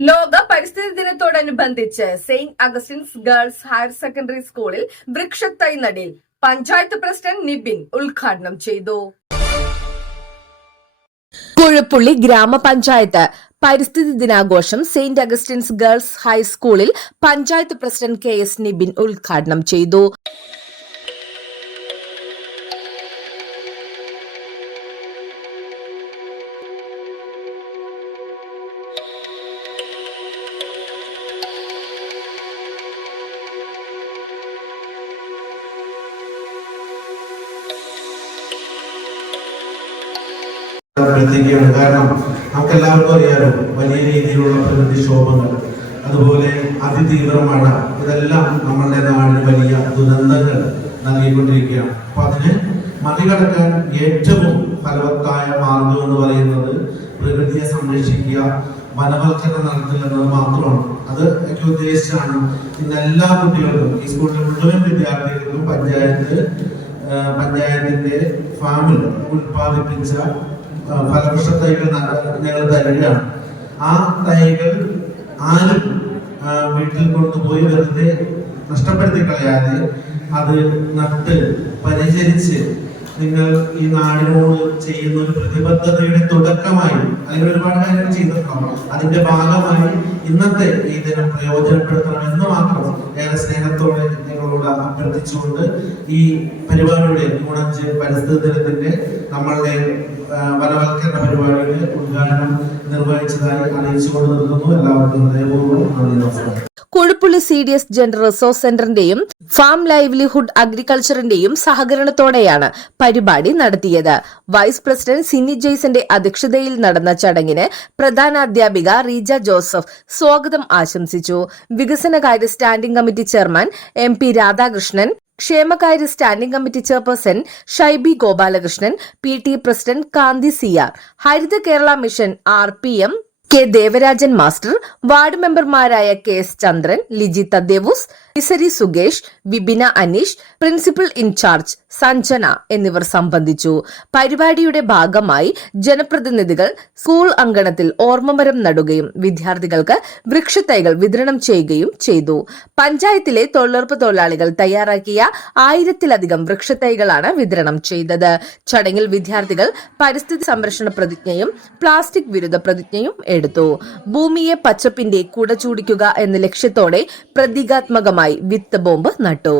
ലോക പരിസ്ഥിതി ദിനത്തോടനുബന്ധിച്ച് saint Augustine's girls higher secondary സ്കൂളിൽ വൃക്ഷത്തൈ നടിൽ പഞ്ചായത്ത് പ്രസിഡന്റ് നിബിൻ ഉദ്ഘാടനം ചെയ്തു. കുഴപ്പുള്ളി ഗ്രാമപഞ്ചായത്ത് പരിസ്ഥിതി ദിനാഘോഷം സെയിന്റ് അഗസ്റ്റിൻസ് ഗേൾസ് ഹൈസ്കൂളിൽ panchayat president K S Nibin ഉദ്ഘാടനം ചെയ്തു. പ്രത്യേകിക്കുകയാണ് കാരണം നമുക്കെല്ലാവർക്കും അറിയാലോ വലിയ രീതിയിലുള്ള പ്രകൃതിക്ഷോഭങ്ങൾ അതുപോലെ അതിതീവ്ര മഴ ഇതെല്ലാം നമ്മളുടെ നാടിന് വലിയ ദുരന്തങ്ങൾ നൽകിക്കൊണ്ടിരിക്കുകയാണ്. അപ്പൊ അതിന് മറികടക്കാൻ ഏറ്റവും ഫലവത്തായ മാർഗം എന്ന് പറയുന്നത് പ്രകൃതിയെ സംരക്ഷിക്കുക വനവൽക്കരണം നടത്തുക എന്നത് മാത്രമാണ്. അത് എനിക്ക് ഉദ്ദേശിച്ചാണ് ഇന്ന് എല്ലാ കുട്ടികൾക്കും ഈ സ്കൂളിലെ മുഴുവൻ വിദ്യാർത്ഥികൾക്കും പഞ്ചായത്ത് പഞ്ചായത്തിന്റെ ഫാമിൽ ഉൽപ്പാദിപ്പിച്ച ഫലവൃക്ഷ തൈകൾ ഞങ്ങൾ തരികയാണ്. ആ തൈകൾ ആരും വീട്ടിൽ കൊണ്ടുപോയി വെറുതെ നഷ്ടപ്പെടുത്തി കളയാതെ അത് നട്ട് പരിചരിച്ച് നിങ്ങൾ ഈ നാടിനോട് ചെയ്യുന്ന ഒരു പ്രതിബദ്ധതയുടെ തുടക്കമായി അല്ലെങ്കിൽ ഒരുപാട് കാര്യങ്ങൾ ചെയ്തിട്ടുണ്ടാവും. അതിന്റെ ഭാഗമായി ഇന്നത്തെ ഈ ദിനം പ്രയോജനപ്പെടുത്തണം എന്ന് മാത്രം ഏറെ സ്നേഹത്തോടെ നിങ്ങളോട് അഭ്യർത്ഥിച്ചുകൊണ്ട് ഈ പരിപാടിയുടെ മൂടഞ്ച് പരിസ്ഥിതി ദിനത്തിന്റെ നമ്മളുടെ വനവൽക്കരണ പരിപാടിയുടെ ഉദ്ഘാടനം നിർവഹിച്ചതായി അറിയിച്ചുകൊണ്ട് നിർത്തുന്നു എല്ലാവർക്കും ഹൃദയപൂർവം നന്ദി നമസ്കാരം. Kuzhuppilly C D S general resource സെന്ററിന്റെയും farm livelihood അഗ്രികൾച്ചറിന്റെയും സഹകരണത്തോടെയാണ് പരിപാടി നടത്തിയത്. വൈസ് പ്രസിഡന്റ് സിന്നി ജെയ്സന്റെ അധ്യക്ഷതയിൽ നടന്ന ചടങ്ങിന് പ്രധാന അധ്യാപിക റീജ ജോസഫ് സ്വാഗതം ആശംസിച്ചു. വികസനകാര്യ standing committee chairman M P Radhakrishnan ക്ഷേമകാര്യ standing committee chairperson Shaibi Gopalakrishnan P T president Kanthi Siyar Haritha Kerala mission R P M K Devarajan master ward മെമ്പർമാരായ K S Chandran Liji Thaddeus Isari സുഗേഷ് Vibina Aneesh principal in charge Sanjana എന്നിവർ സംബന്ധിച്ചു. പരിപാടിയുടെ ഭാഗമായി ജനപ്രതിനിധികൾ school അങ്കണത്തിൽ ഓർമ്മമരം നടുകയും വിദ്യാർത്ഥികൾക്ക് വൃക്ഷത്തൈകൾ വിതരണം ചെയ്യുകയും ചെയ്തു. പഞ്ചായത്തിലെ തൊഴിലുറപ്പ് തൊഴിലാളികൾ തയ്യാറാക്കിയ ആയിരത്തിലധികം വൃക്ഷത്തൈകളാണ് വിതരണം ചെയ്തത്. ചടങ്ങിൽ വിദ്യാർത്ഥികൾ പരിസ്ഥിതി സംരക്ഷണ പ്രതിജ്ഞയും പ്ലാസ്റ്റിക് വിരുദ്ധ പ്രതിജ്ഞയും എടുത്തു ഭൂമിയെ പച്ചപ്പിന്റെ കുട ചൂടിക്കുക എന്ന ലക്ഷ്യത്തോടെ പ്രതീകാത്മകമായി വിത്ത് ബോംബ് നട്ടു.